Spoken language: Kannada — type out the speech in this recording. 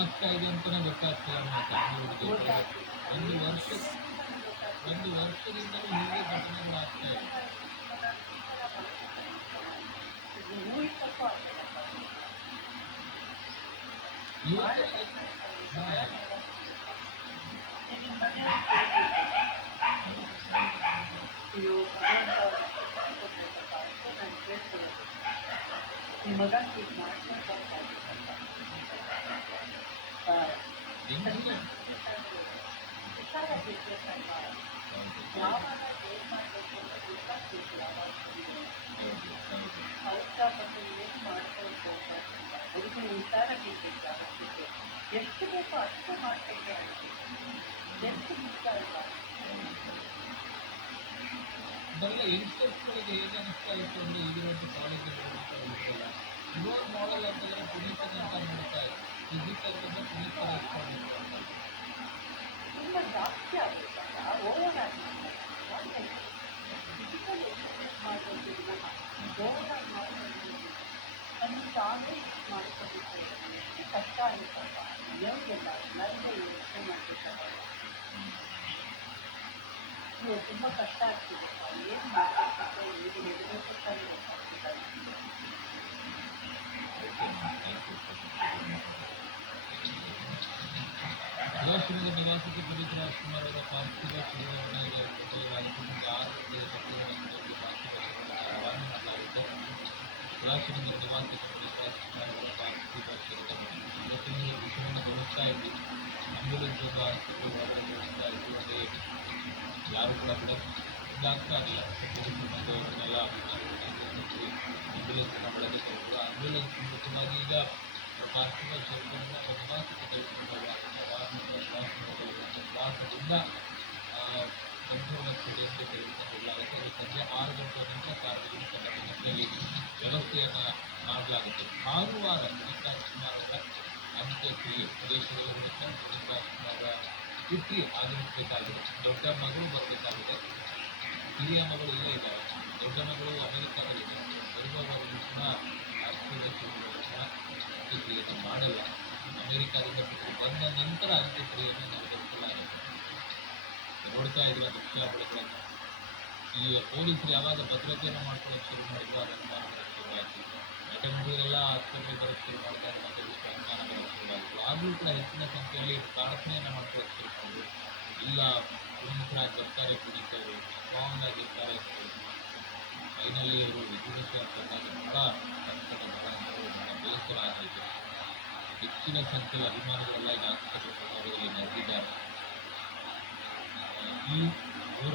ಆಗ್ತಾ ಇದೆ ಅಂತಾನೆ ಗೊತ್ತಾಗ್ತಿಲ್ಲ ಒಂದು ವರ್ಷ ಒಂದು ವರ್ಷದಿಂದಲೂ ಹೀಗೆ ಘಟನೆಗಳು ಆಗ್ತಾ ಇದೆ. ಎಷ್ಟು ಬೇಕೋ ಅಷ್ಟು ಮಾಡ್ತೇವೆ. ಬರಲ್ಲ ಯಂಗ್ಸ್ಟರ್ಸ್ಗಳಿಗೆ ಹೇಗೆ ಅನಿಸ್ತಾ ಇತ್ತು ಅಂದರೆ ಈಗಿರುವಂಥ ಕಾಲೇಜುಗಳು ರೋಲ್ ಮಾಡೆಲ್ ಅಂತಂದರೆ ಪುನೀತನ ಅಂತ ನೋಡ್ತಾ ಇತ್ತು. ಫಿಸಿಕಲ್ ಅಂದರೆ ಪುನೀತರ ಇಟ್ಕೊಂಡಿತ್ತು ಅಂತ ತುಂಬ ಜಾಸ್ತಿ ಆಗುತ್ತಲ್ಲ ಓವರ್ ಆಗಿ ಫಿಸಿಕಲ್ ಎಕ್ಸರ್ಸೈಸ್ ಮಾಡೋದಿಲ್ಲ, ಓವರ್ ಆಗಿ ಮಾಡೋದು ನಮ್ಮ ತಾನೇ ಮಾಡ್ಕೋಬೇಕು. ಎಷ್ಟು ಕಷ್ಟ ಆಗುತ್ತಲ್ಲ ಎಲ್ಲರಿಗೆಲ್ಲ ಎಲ್ಲರಿಗೂ ಯೋಚನೆ ಮಾಡಬೇಕಾಗ ನೀವು ತುಂಬ ಕಷ್ಟ ಆಗ್ತಿದೆ. ಏನು ಮಾಡಬೇಕು ಏನು ಹೇಳಬೇಕು ತಾನೇ ಗೊತ್ತಾಗ್ತಿಲ್ಲ. ಶಿವಮೊಗ್ಗ ನಿವಾಸಿಗೆ ಪುನೀತ್ ರಾಜ್ಕುಮಾರ್ ಅವರ ಪಾರ್ಥಿವ ಶರೀರವನ್ನು ಇವತ್ತು ರಾಜಕೀಯ 6 ಗಂಟೆಗೆ ಪಾರ್ಥಿವ ಶರೀರವನ್ನು ಮಾಡಲಾಗಿದೆ. ಶಿವಮೊಗ್ಗ ನಿವಾಸಿ ಪುನೀತ್ ರಾಜ್ಕುಮಾರ್ ಅವರ ಪಾರ್ಥಿವ ಶರೀರವನ್ನು ಇವತ್ತಿನ ವಿಷಯವನ್ನು ತೋರಿಸ್ತಾ ಇದ್ವಿ. ಆಂಬ್ಯುಲೆನ್ಸ್ ಒಂದು ಆಸ್ಪತ್ರೆ ಒಳಗಡೆ ತೋರಿಸ್ತಾ ಇದ್ವಿ. ಅದೇ ಯಾರು ಕೂಡ ಇದಾಗ್ತಾ ಇಲ್ಲ. ಬಂದವರನ್ನೆಲ್ಲ ಆಂಬ್ಯುಲೆನ್ಸ್ನ ಬಳಕೆ ತಗೊಂಡು ಆಂಬ್ಯುಲೆನ್ಸ್ ಮುಖ್ಯವಾಗಿ ಈಗ ಪಾರ್ಥಿವ ಶರೀರವನ್ನು ನಿವಾಸಕ್ಕೆ ತೆಗೆದುಕೊಂಡು ವಾಸದಿಂದ ಸಂಪೂರ್ಣಕ್ಕೆ ತೆಗೆದುಕೊಳ್ಳಲಾಗುತ್ತೆ. ಸಂಜೆ 6 ಗಂಟೆ ನಂತರ ಸಾರ್ವಜನಿಕ ಗಮನದಲ್ಲಿ ವ್ಯವಸ್ಥೆಯನ್ನು ಮಾಡಲಾಗುತ್ತೆ. ಭಾನುವಾರ ಪುನೀತ್ ರಾಜ್ಕುಮಾರ್ ಅವರ ಅಂತ್ಯಕ್ರಿಯೆ ಪ್ರದೇಶದಲ್ಲಿರುವಂಥ ಪುನೀತ್ ರಾಜ್ಕುಮಾರ್ ಪುತ್ರಿ ಆಗಮಿಸಬೇಕಾಗಿದೆ. ದೊಡ್ಡ ಮಗಳು ಬರಬೇಕಾಗಿದೆ. ಹಿರಿಯ ಮಗಳು ಇಲ್ಲೇ ಇದ್ದಾರೆ. ದೊಡ್ಡ ಮಗಳು ಅಮೆರಿಕದಲ್ಲಿದೆ. ಬರುವವರೆಗೂ ಕೂಡ ಅಂತ್ಯಕ್ರಿಯೆಯನ್ನು ಮಾಡಲ್ಲ. ಅಮೆರಿಕದಿಂದ ಬಂದ ನಂತರ ಅಂತ್ಯಕ್ರಿಯೆಯನ್ನು ನೆರವೇರಿಸಲಾಗುತ್ತೆ. ನೋಡ್ತಾ ಇದ್ರೆ ದೃಶ್ಯ ಬಳಿಗಳನ್ನು ಈ ಪೊಲೀಸರು ಯಾವಾಗ ಭದ್ರತೆಯನ್ನು ಮಾಡ್ಕೊಳ್ಳೋಕೆ ಶುರು ಮಾಡಿದ್ರು ಅದನ್ನು ಮಾಡೋಕ್ಕೆ ಶುರುವಾಯಿತು. ನಟನಗಳೆಲ್ಲ ಆಸ್ಪತ್ರೆಗೆ ಬರೋಕ್ಕೆ ಶುರು ಮಾಡಿದಾಗ ಮತ್ತೊಂದಿಷ್ಟು ಅನುಮಾನ ಬರೋಕ್ಕೆ ಶುರುವಾಯಿತು. ಆದರೂ ಕೂಡ ಹೆಚ್ಚಿನ ಸಂಖ್ಯೆಯಲ್ಲಿ ಪ್ರಾರ್ಥನೆಯನ್ನು ಮಾಡ್ಕೊಳ್ಳೋಕೆ ಶುರು ಮಾಡಿದ್ರು. ಇಲ್ಲ ಪುನೀತರಾಗಿ ಬರ್ತಾರೆ, ಪುನೀತರು ಸ್ಟ್ರಾಂಗ್ ಆಗಿರ್ತಾರೆ. ಫೈನಲಿ ಅವರು ವಿಜುವಲ್ಸ್ ಅಂತಂದಾಗ ಬಹಳ ಸಂಕಟ, ಬಹಳ ಬೇಸರ ಆಗಿದೆ. ಹೆಚ್ಚಿನ ಸಂಖ್ಯೆಯ ಅಭಿಮಾನಿಗಳೆಲ್ಲ ಈಗ ಆಸ್ಪತ್ರೆಯಲ್ಲಿ ನೆರೆದಿದ್ದಾರೆ. ಈ ಊರ